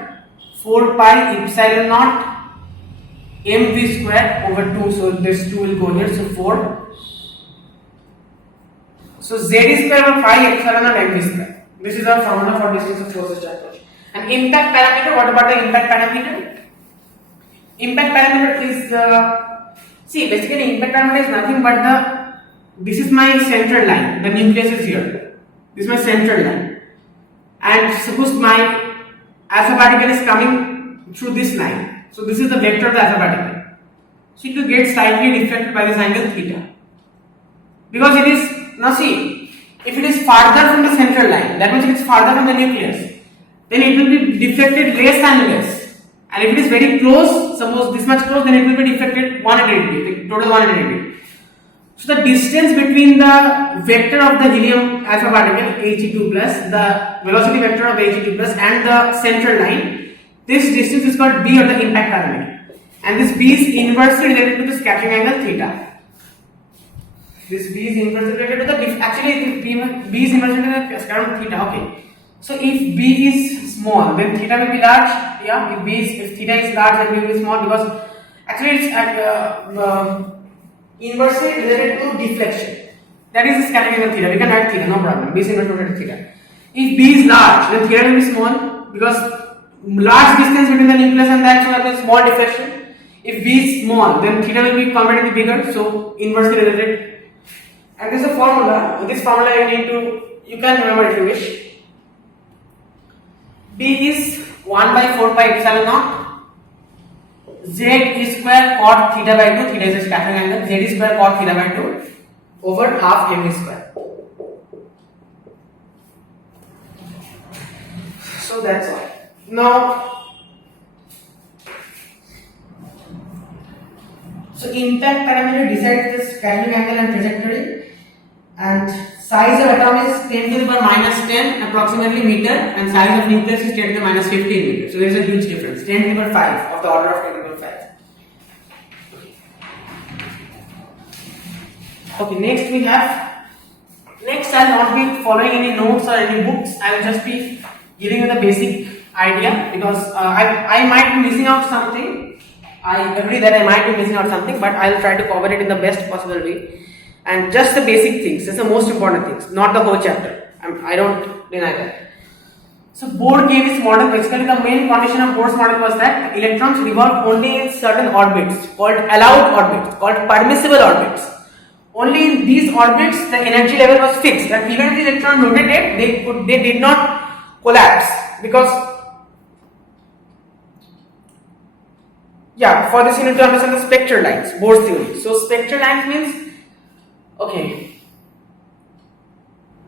4 pi epsilon naught mv square over 2. So this 2 will go here. So 4. So z square over pi epsilon naught mv square. This is our formula for distance of closest approach. And impact parameter. What about the impact parameter? Impact parameter is see, basically impact parameter is nothing but this is my central line. The nucleus is here. This is my central line. And suppose my alpha particle is coming through this line. So this is the vector of the alpha particle. So it will get slightly deflected by this angle theta. Because it is, now see, if it is farther from the central line, that means it is farther from the nucleus, then it will be deflected less and less. And if it is very close, suppose this much close, then it will be deflected 180 degree, total 180 degree. So the distance between the vector of the helium alpha particle He2 plus, the velocity vector of He2 plus and the central line, this distance is called B, or the impact parameter. And this B is inversely related to the scattering angle theta. This B is inversely related to the, actually B is inversely related to the scattering angle theta. Okay. So if B is small, then theta will be large. Yeah. If theta is large, then B will be small, because actually it's at inversely related to deflection. That is the scattering angle theta. We can write theta, no problem. B is inversely related to theta. If B is large, then theta will be small, because large distance between the nucleus and that, so that is small deflection. If B is small, then theta will be converted to bigger, so inversely related. And this is a formula. This formula you can remember if you wish. B is 1 by 4 pi epsilon naught. Z is square cot theta by 2. Theta is a scattering angle. Z is square cot theta by 2 over half mv square. So that's all. Now, so impact parameter decides the scattering angle and trajectory, and size of atom is 10 to the power minus 10 approximately meter, and size of nucleus is 10 to the minus 15 meter. So there is a huge difference, 10 to the power 5 of the order of 10 to the power 5. Okay, next I will not be following any notes or any books. I will just be giving you the basic idea, because I might be missing out something. I agree that I might be missing out something, but I will try to cover it in the best possible way. And just the basic things, that's the most important things, not the whole chapter. I don't deny that. So Bohr gave his model. Basically the main condition of Bohr's model was that electrons revolve only in certain orbits called allowed orbits, called permissible orbits. Only in these orbits the energy level was fixed, and even if the electron rotated, they did not collapse, because for this you need to understand the spectral lines, Bohr's theory. So spectral lines means, okay,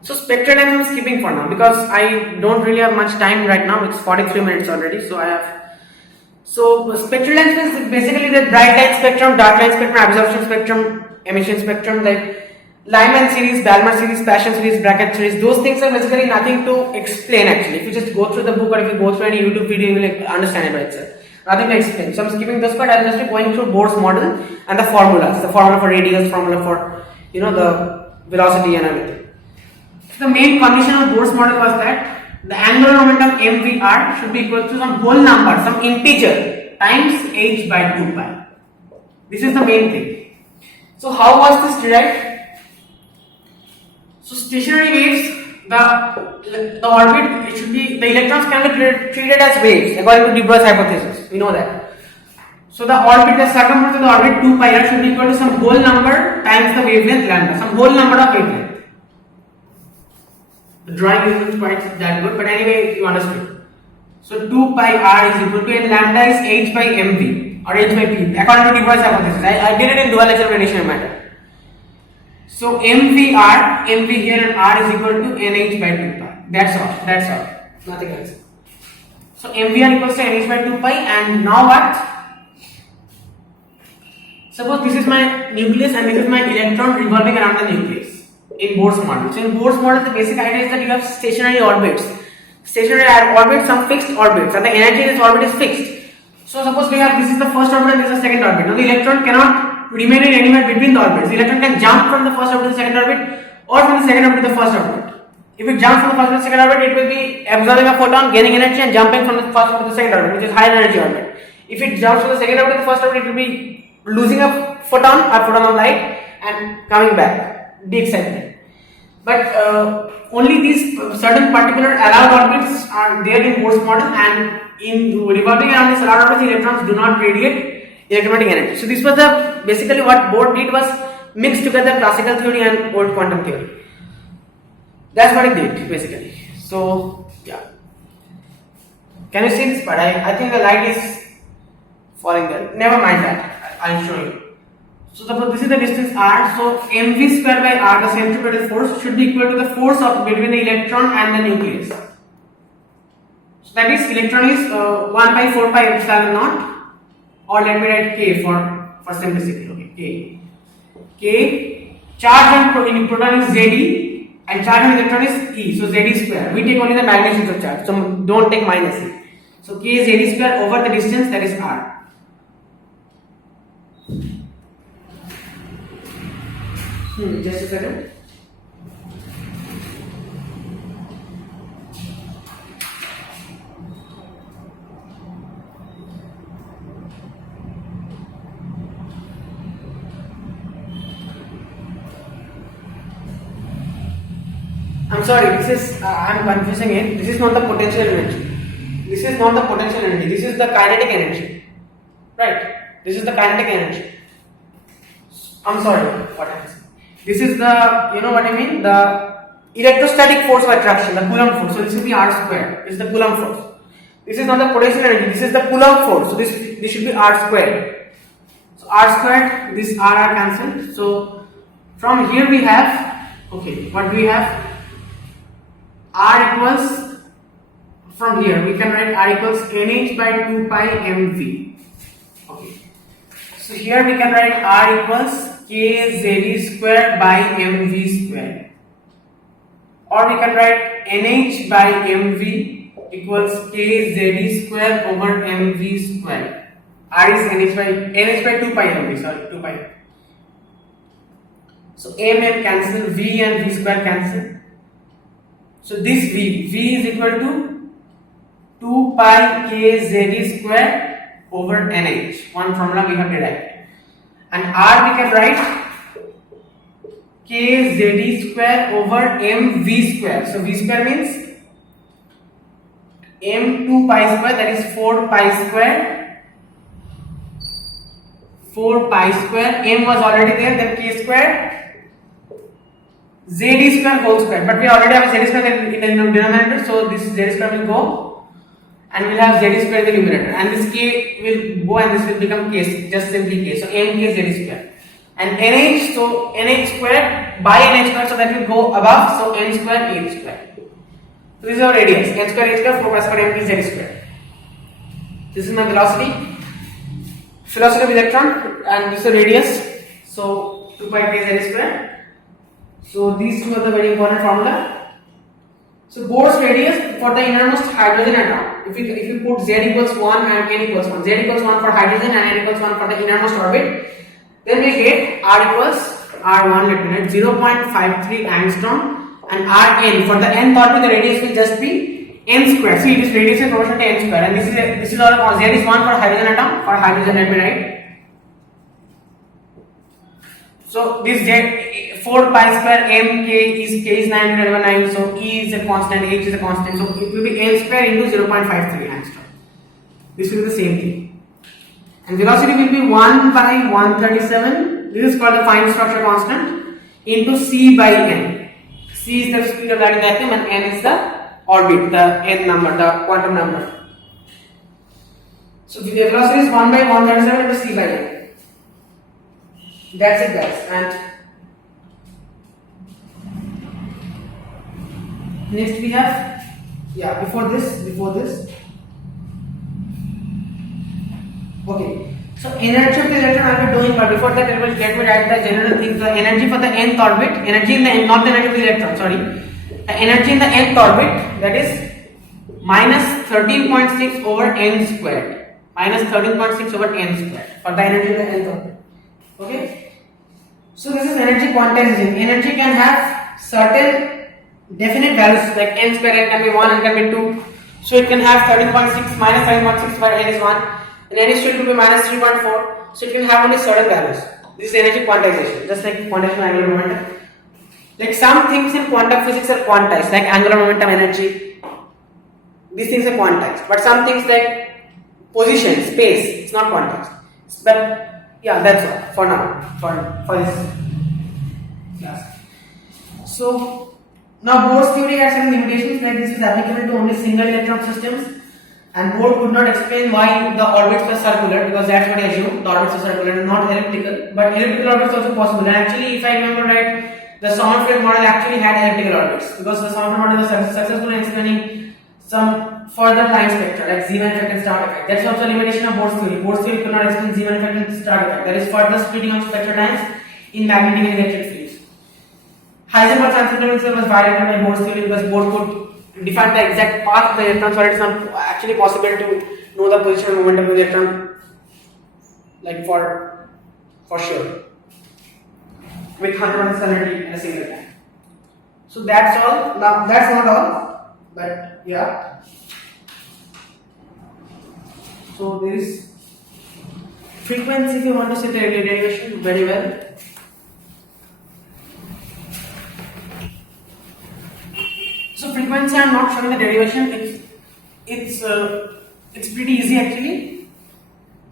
so spectral lines I'm skipping for now, because I don't really have much time right now. It's 43 minutes already, so spectral lines means basically the bright light spectrum, dark light spectrum, absorption spectrum, emission spectrum, like Lyman series, Balmer series, Paschen series, bracket series. Those things are basically nothing to explain actually. If you just go through the book, or if you go through any YouTube video, you will understand it by itself. Nothing to explain. So I'm skipping this part. I'll just be going through Bohr's model and the formulas. The formula for radius, formula for the velocity and everything. So the main condition of Bohr's model was that the angular momentum mvr should be equal to some whole number, some integer times h by 2 pi. This is the main thing. So how was this derived? So stationary waves, the orbit, it should be, the electrons can be treated as waves according to de Broglie's hypothesis. We know that. So the orbit, the circumference of the orbit 2 pi r should be equal to some whole number times the wavelength lambda, some whole number of wavelength. The drawing isn't quite that good, but anyway you understood. So 2 pi r is equal to, and lambda is h by mv or h by p according to de Broglie's hypothesis. I did it in dual nature radiation matter. So mv here and r is equal to nh by 2 pi. That's all. Nothing else. So mvr equals to nh by 2 pi, and now what? Suppose this is my nucleus and this is my electron revolving around the nucleus in Bohr's model. So in Bohr's model, the basic idea is that you have stationary orbits. Stationary orbits, some fixed orbits, and the energy in this orbit is fixed. So suppose we have, this is the first orbit and this is the second orbit. Now the electron cannot remain in anywhere between the orbits. The electron can jump from the first orbit to the second orbit, or from the second orbit to the first orbit. If it jumps from the first to the second orbit, it will be absorbing a photon, gaining energy, and jumping from the first orbit to the second orbit, which is higher energy orbit. If it jumps from the second orbit to the first orbit, it will be losing a photon of light and coming back, de-excitement. But only these certain particular allowed orbits are there in Bohr's model, and in revolving around these allowed orbits, electrons do not radiate electromagnetic energy. So this was basically what Bohr did, was mix together classical theory and old quantum theory. That's what it did basically. So yeah, can you see this part? I think the light is falling there. Never mind that, I'll show you. So suppose this is the distance r. So mv square by r, the centripetal force, should be equal to the force of between the electron and the nucleus. So that is, electron is 1 by 4 pi epsilon naught, or let me write k for simplicity. Okay, k. Charge on proton is Zd, and charge on electron is E. So Zd square. We take only the magnitude of charge, so don't take minus E. So k is Zd square over the distance, that is r. Just a second. I'm sorry, this is, I'm confusing it. This is not the potential energy. This is not the potential energy. This is the kinetic energy. Right? This is the kinetic energy. I'm sorry, what happens? This is the, you know what I mean? The electrostatic force of attraction, the Coulomb force. So this will be r square. This is the Coulomb force. This is not the potential energy. This is the Coulomb force. So this should be r square. So r squared, this r cancelled. So from here we have, okay, what do we have? R equals, from here we can write r equals nh by 2 pi mv. Okay. So here we can write r equals k Zd square by mv square, or we can write nh by mv equals k Zd square over mv square. R is nh by 2 pi mv, sorry, 2 pi. So m cancel, v and v square cancel. So this v is equal to 2 pi k Zd square over nh. One formula we have derived. And r we can write k Zd square over mv square. So v square means m 2 pi square, that is 4 pi square. 4 pi square, m was already there, then k square, Zd square whole square. But we already have Zd square in the denominator, so this Zd square will go, and we'll have Zd square in the numerator, and this k will go and this will become k, just simply k. So m k Zd square. And nh, so nh square by nh square, so that will go above, so n square h square. So this is our radius, n square h square, 4 pi square m k Z square. This is my velocity of electron, and this is the radius, so 2 pi k Z square. So these two are the very important formula. So Bohr's radius for the innermost hydrogen atom, if you put Z equals 1 and n equals 1, Z equals 1 for hydrogen and n equals 1 for the innermost orbit, then we get r equals r1, let me write 0.53 angstrom, and rn for the nth orbit, the radius will just be n square. See, this radius is proportional to n square, and this is all Z is 1 for hydrogen atom, for hydrogen, let me write. So this 4 pi square m k is 911, so E is a constant, H is a constant, so it will be n square into 0.53 angstrom. This will be the same thing. and velocity will be 1 by 137. This is called the fine structure constant into c by n. C is the speed of light in the atom and n is the orbit, the n number, the quantum number. So the velocity is 1 by 137 into c by n. That's it, guys. And next we have, before this. Okay, so energy of the electron I will be doing, but before that let me write the general thing. The energy for the nth orbit, energy in the not the energy of the electron, sorry. The energy in the nth orbit, that is minus 13.6 over n squared. Minus 13.6 over n squared for the energy in the nth orbit. Okay. So this is energy quantization. Energy can have certain definite values like n square, n can be 1, n can be 2. So it can have 13.6 minus 13.6 where n is 1. And n is still to be minus 3.4, so it can have only certain values. This is energy quantization, just like quantization of angular momentum. Like some things in quantum physics are quantized, like angular momentum, energy. These things are quantized, but some things like position, space, it's not quantized. But yeah, that's all for now, for this class. So now Bohr's theory has some limitations, like this is applicable to only single electron systems. And Bohr could not explain why the orbits were circular, because that's what I assumed, the orbits are circular and not elliptical. But elliptical orbits are also possible. And actually, if I remember right, the Sommerfeld model actually had elliptical orbits, because the Sommerfeld model was successful in explaining some further line spectra like Zeeman effect and Stark effect. That's also a limitation of Bohr's theory. Bohr's theory could not explain Zeeman effect and Stark effect. That is further splitting of spectral lines in magnetic and electric fields. Heisenberg's uncertainty principle was violated by Bohr's theory because Bohr could define the exact path of the electron, so it is not actually possible to know the position and momentum of the electron, like for sure, with 100% certainty in a single time. So that's all. Now that's not all, but yeah. So there is frequency. If you want to see the derivation very well. So frequency, I am not showing the derivation. It's pretty easy actually.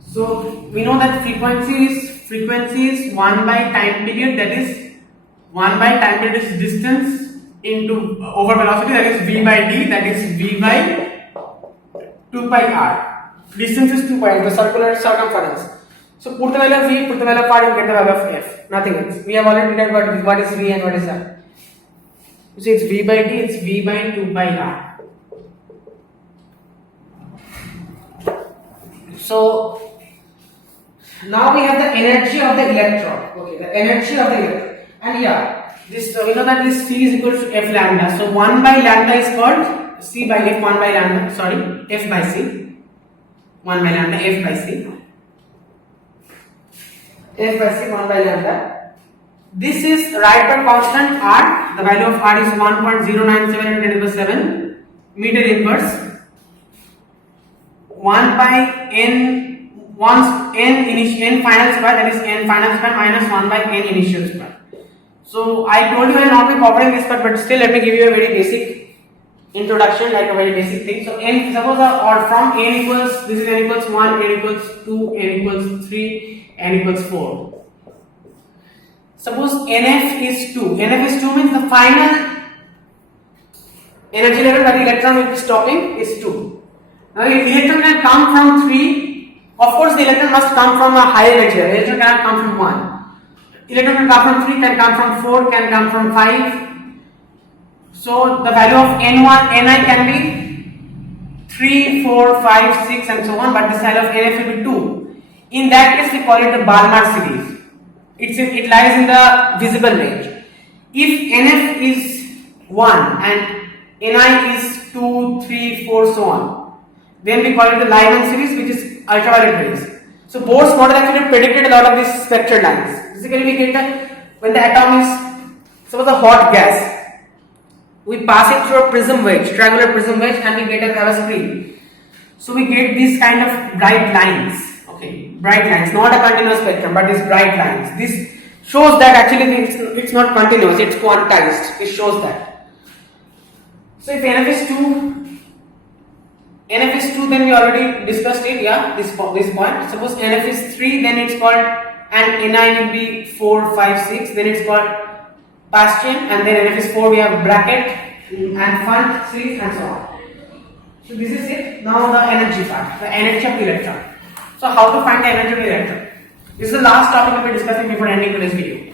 So we know that frequency is 1 by time period. That is 1 by time period is distance into over velocity. That is v by d. That is v by 2 pi r. Distance is 2 pi. The circular circumference. So put the value of v, put the value of r, you get the value of f. Nothing else. We have already decided what is v and what is r. You see, it's v by d, it's v by 2 by r. So now we have the energy of the electron. Okay, the energy of the electron. And yeah, this we know that this c is equal to f lambda. So 1 by lambda is called c by f, 1 by lambda, sorry, f by c. 1 by lambda, f by c. F by c, 1 by lambda. This is Rydberg constant r. The value of r is 1.097 into 10 to the 7 meter inverse. 1 by n, once n final square, that is n final square minus 1 by n initial square. So I told you I will not be covering this part, but still let me give you a very basic introduction, like a very basic thing. So n, suppose or from n equals, this is n equals 1, n equals 2, n equals 3, n equals 4. Suppose NF is 2. NF is 2 means the final energy level that the electron will be stopping is 2. Now the electron can come from 3. Of course, the electron must come from a higher energy level. Electron cannot come from 1. Electron can come from 3, can come from 4, can come from 5. So the value of N1, Ni can be 3, 4, 5, 6 and so on, but the value of NF will be 2. In that case, we call it the Balmer series. It lies in the visible range. If NF is 1 and Ni is 2, 3, 4, so on, then we call it the Lyman series, which is ultraviolet rays. So Bohr's model actually predicted a lot of these spectral lines. Basically, we get that when the atom is, suppose a hot gas, we pass it through a prism wedge, triangular prism wedge, and we get a screen. So we get these kind of bright lines. Okay, bright lines, not a continuous spectrum, but these bright lines. This shows that actually it's not continuous, it's quantized. It shows that. So if NF is 2, NF is 2, then we already discussed it, yeah, this point. Suppose NF is 3, then it's called, and Ni will be 4, 5, 6, then it's called pass chain, and then NF is 4, we have bracket and fund series and so on. So this is it. Now the energy part, the energy of the electron. So how to find the energy of the electron? This is the last topic we'll be discussing before ending today's video.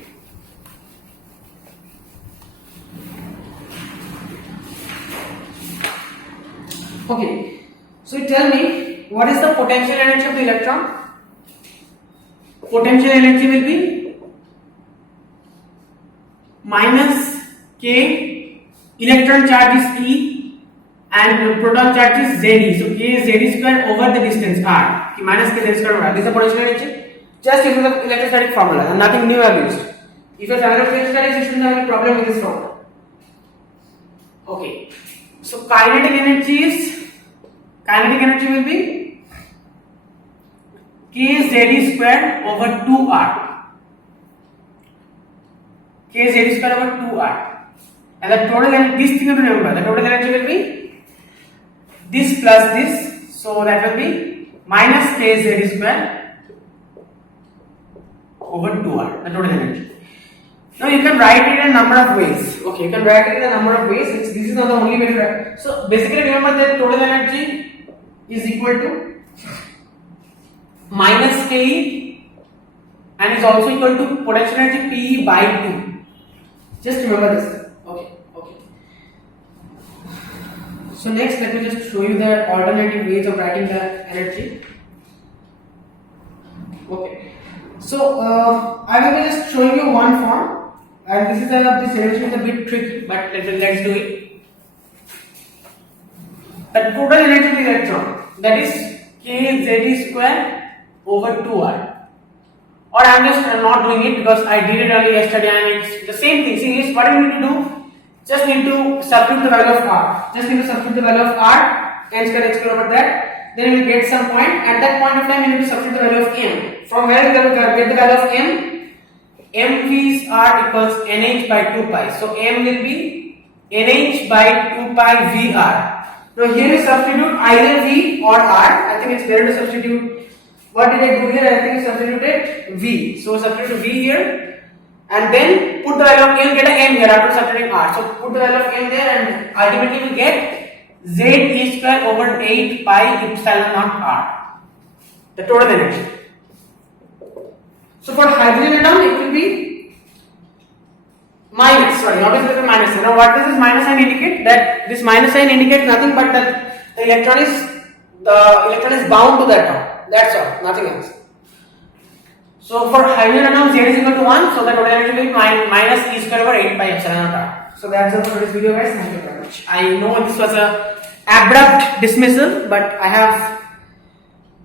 Okay, so tell me what is the potential energy of the electron? Potential energy will be minus K, electron charge is E and proton charge is Ze. So K is Ze square over the distance R. Minus K Ze square over R. This is the potential energy. Just using the electrostatic formula and nothing new I have used. If you are familiar with electrostatics, you shouldn't have a problem with this formula. Okay. So kinetic energy will be K Z square over 2R. K Z square over 2R. And the total energy, this thing you have to remember, the total energy will be this plus this. So that will be minus K Z square over 2R, the total energy. Now you can write it in a number of ways. Okay, you can write it in a number of ways. This is not the only way to write. So basically remember that total energy is equal to minus Ke and is also equal to potential energy Pe by 2. Just remember this. Okay. So next let me just show you the alternative ways of writing the energy. Okay. So I will be just showing you one form. And this is this energy is a bit tricky, but let's do it. The total energy of the electron, that is Kz square over 2R. Or I am just not doing it because I did it earlier yesterday and it's the same thing. See, what you need to do? Just need to substitute the value of R. Just need to substitute the value of R, n square x square over that. Then you will get some point. At that point of time, you need to substitute the value of m. From where you will get the value of m? mv's r equals nh by 2 pi. So m will be nh by 2 pi vr. Now here you substitute either v or r. I think it's better to substitute. What did I do here? I think I substituted v. So substitute v here and then put the value of m, get a m here after substituting r. So put the value of m there and ultimately we get ze square over 8 pi epsilon naught r. The total energy. So for hydrogen atom, it will be minus. Sorry, obviously it will be minus. Now what does this minus sign indicate? That this minus sign indicates nothing but that the electron is bound to the atom. That's all, nothing else. So for hydrogen atom, Z is equal to 1. So the total energy will be minus E square over 8 pi epsilon naught r. So that's all for this video, guys. Thank you very much. I know this was a abrupt dismissal, but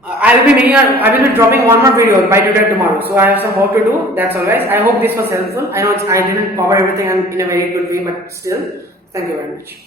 I will be dropping one more video by today tomorrow. So I have some work to do. That's all, guys. I hope this was helpful. I know I didn't cover everything in a very good way, but still, thank you very much.